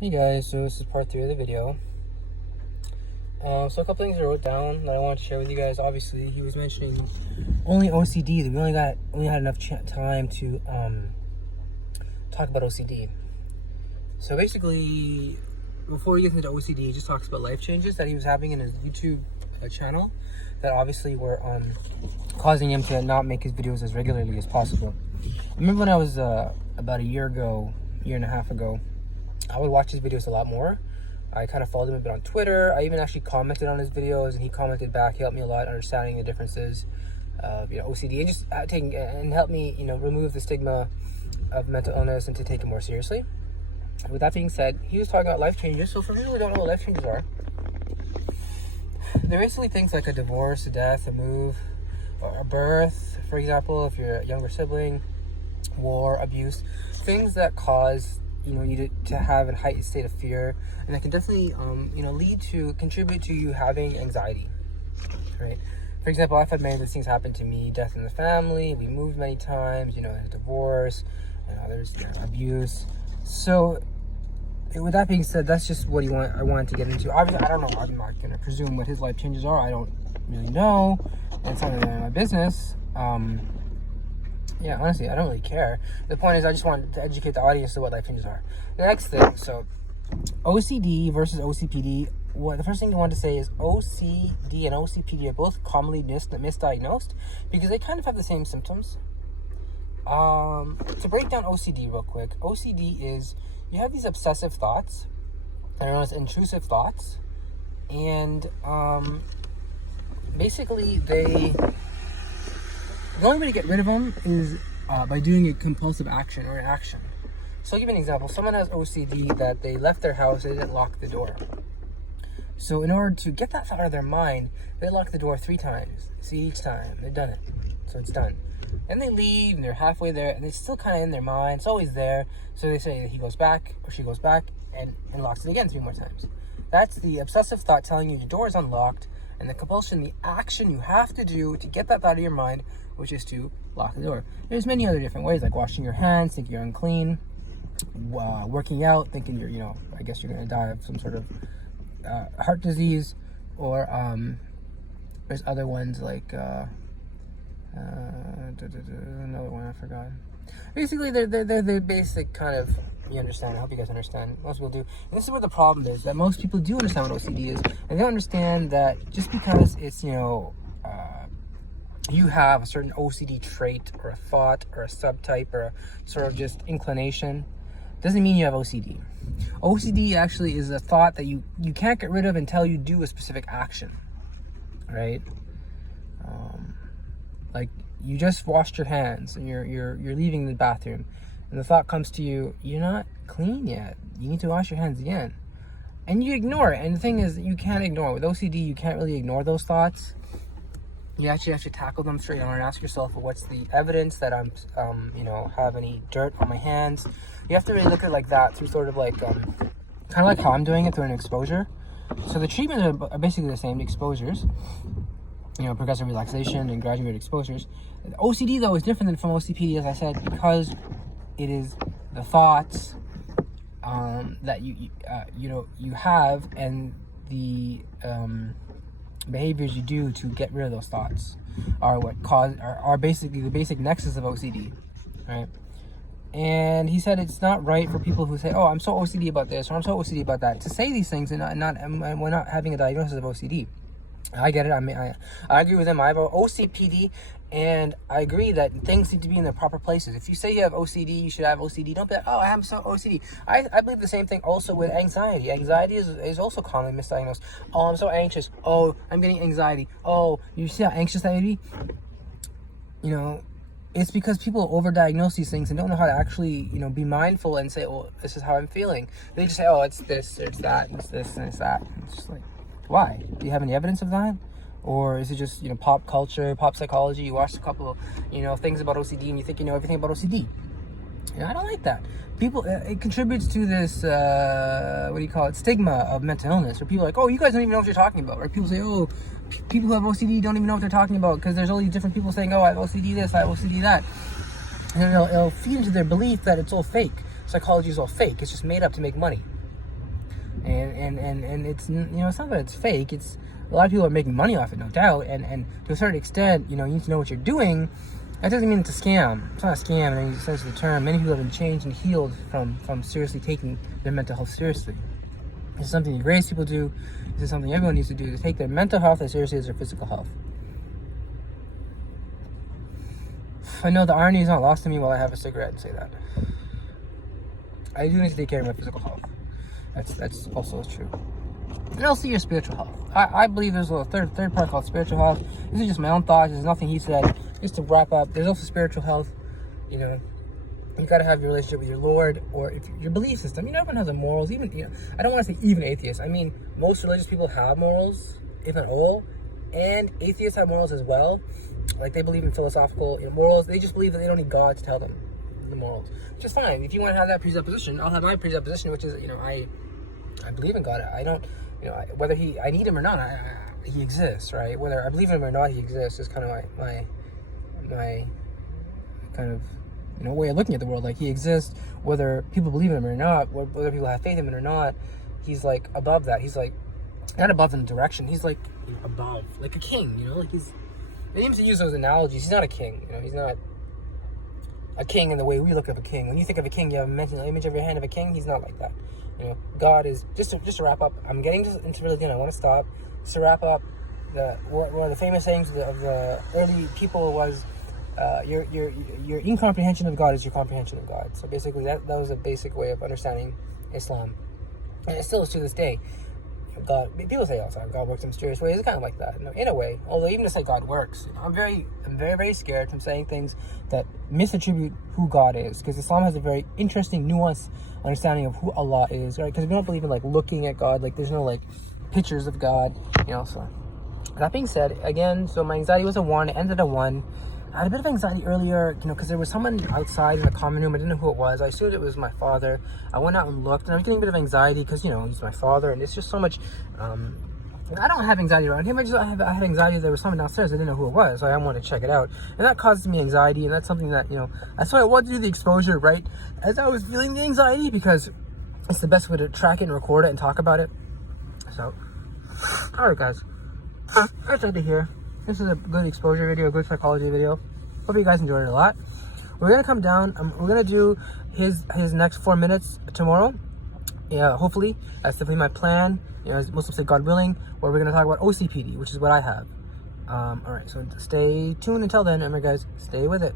Hey guys, so this is part 3 of the video. So a couple things I wrote down that I wanted to share with you guys. Obviously, he was mentioning only OCD. That we only had enough time to talk about OCD. So basically, before he gets into OCD, he just talks about life changes that he was having in his YouTube channel that obviously were causing him to not make his videos as regularly as possible. I remember when I was about a year and a half ago, I would watch his videos a lot more. I kind of followed him a bit on Twitter. I even actually commented on his videos, and he commented back. He helped me a lot understanding the differences of OCD and just taking and helped me remove the stigma of mental illness and to take it more seriously. With that being said, he was talking about life changes. So for people who don't know what life changes are, they're basically things like a divorce, a death, a move, or a birth. For example, if you're a younger sibling, war, abuse, things that cause you to have a heightened state of fear, and that can definitely contribute to you having anxiety, right? For example, I've had many of those things happen to me: death in the family, we moved many times, there's divorce, there's abuse. So with that being said, that's just what I wanted to get into. Obviously, I don't know. I'm not going to presume what his life changes are. I don't really know, and it's not really my business. Yeah, honestly, I don't really care. The point is, I just wanted to educate the audience to what life changes are. The next thing, so OCD versus OCPD. The first thing I want to say is OCD and OCPD are both commonly misdiagnosed because they kind of have the same symptoms. To break down OCD real quick, OCD is you have these obsessive thoughts that are known as intrusive thoughts, and basically the only way to get rid of them is by doing a compulsive action or an action. So I'll give you an example. Someone has OCD that they left their house, they didn't lock the door. So in order to get that thought out of their mind, they lock the door 3 times. See, each time they've done it, so it's done. And they leave, and they're halfway there, and it's still kind of in their mind. It's always there. So they say he goes back or she goes back and locks it again 3 more times. That's the obsessive thought telling you the door is unlocked, and the compulsion, the action you have to do to get that thought out of your mind, which is to lock the door. There's many other different ways, like washing your hands, thinking you're unclean, working out, thinking I guess you're going to die of some sort of heart disease, or there's other ones like another one I forgot. Basically, they're the basic kind of, you understand. I hope you guys understand. Most people do. And this is where the problem is, that most people do understand what OCD is, and they don't understand that just because it's you have a certain OCD trait or a thought or a subtype or a sort of just inclination, doesn't mean you have OCD. OCD actually is a thought that you can't get rid of until you do a specific action, right? Like you just washed your hands and you're leaving the bathroom, and the thought comes to you, you're not clean yet, you need to wash your hands again, and you ignore it. And the thing is, you can't ignore it. With OCD, you can't really ignore those thoughts. You actually have to tackle them straight on and ask yourself, well, what's the evidence that I'm have any dirt on my hands? You have to really look at it like that, through sort of like kind of like how I'm doing it, through an exposure. So the treatments are basically the same, the exposures, progressive relaxation and graduated exposures. OCD though is different than from OCPD, as I said, because it is the thoughts that you have, and the behaviors you do to get rid of those thoughts are what are basically the basic nexus of OCD, right? And he said it's not right for people who say, "Oh, I'm so OCD about this," or "I'm so OCD about that," to say these things and we're not having a diagnosis of OCD. I get it. I agree with him. I have OCPD, and I agree that things need to be in their proper places. If you say you have OCD, you should have OCD. Don't be like, "Oh, I have so OCD." I believe the same thing also with anxiety. Anxiety is also commonly misdiagnosed. "Oh, I'm so anxious. Oh, I'm getting anxiety. Oh, you see how anxious that may be?" It's because people overdiagnose these things and don't know how to actually, be mindful and say, "Well, this is how I'm feeling." They just say, "Oh, it's this, it's that, it's this, and it's that." And it's just like, why? Do you have any evidence of that? Or is it just, pop culture, pop psychology? You watch a couple, things about OCD and you think you know everything about OCD. I don't like that. People, it contributes to this, stigma of mental illness, where people are like, "Oh, you guys don't even know what you're talking about." Or people say, "Oh, people who have OCD don't even know what they're talking about," because there's all these different people saying, "Oh, I have OCD this, I have OCD that." And it'll feed into their belief that it's all fake. Psychology is all fake. It's just made up to make money. and it's, it's not that it's fake. It's a lot of people are making money off it, no doubt, and to a certain extent, you need to know what you're doing. That doesn't mean it's a scam. It's not a scam in any sense of the term. Many people have been changed and healed from seriously taking their mental health seriously. This is something the greatest people do. This is something everyone needs to do, to take their mental health as seriously as their physical health. I know the irony is not lost to me while I have a cigarette and say that. I do need to take care of my physical health. That's also true. And also your spiritual health. I believe there's a third part called spiritual health. This is just my own thoughts. There's nothing he said. Just to wrap up, there's also spiritual health. You got to have your relationship with your Lord, or if your belief system. Everyone has a morals. Even I don't want to say even atheists. I mean, most religious people have morals, if not all, and atheists have morals as well. Like, they believe in philosophical morals. They just believe that they don't need God to tell them the morals, which is fine. If you want to have that presupposition, I'll have my presupposition, which is I believe in God. I don't whether I need him or not. He exists, right? Whether I believe in him or not, he exists is kind of my kind of way of looking at the world. Like, he exists whether people believe in him or not, whether people have faith in him or not. He's like above that. He's like not above in direction. He's like above, like a king. Like he seems to use those analogies. He's not a king. He's not a king in the way we look at a king. When you think of a king, you have a mental image of your hand of a king. He's not like that. God is just to wrap up. I'm getting into religion. I want to stop. Just to wrap up, one of the famous sayings of the early people was, your incomprehension of God is your comprehension of God. So basically, that was a basic way of understanding Islam, and it still is to this day. God, people say all the time, God works in mysterious ways. It's kind of like that, in a way. Although even to say God works, I'm very, very scared from saying things that misattribute who God is, because Islam has a very interesting, nuanced understanding of who Allah is, right? Because we don't believe in looking at God, there's no pictures of God, So that being said, again, so my anxiety was a 1. It ended at a 1. I had a bit of anxiety earlier, because there was someone outside in the common room. I didn't know who it was. I assumed it was my father. I went out and looked, and I was getting a bit of anxiety because, he's my father, and it's just so much. I don't have anxiety around him. I had anxiety. There was someone downstairs. I didn't know who it was, so I wanted to check it out, and that causes me anxiety. And that's something that that's why I wanted to do the exposure right as I was feeling the anxiety, because it's the best way to track it and record it and talk about it. So, all right, guys, that's it here. This is a good exposure video, a good psychology video. Hope you guys enjoyed it a lot. We're gonna come down. We're gonna do his next 4 minutes tomorrow. Yeah, hopefully. That's definitely my plan. As most people say, God willing. Where we're gonna talk about OCPD, which is what I have. All right. So stay tuned until then. Remember, guys, stay with it.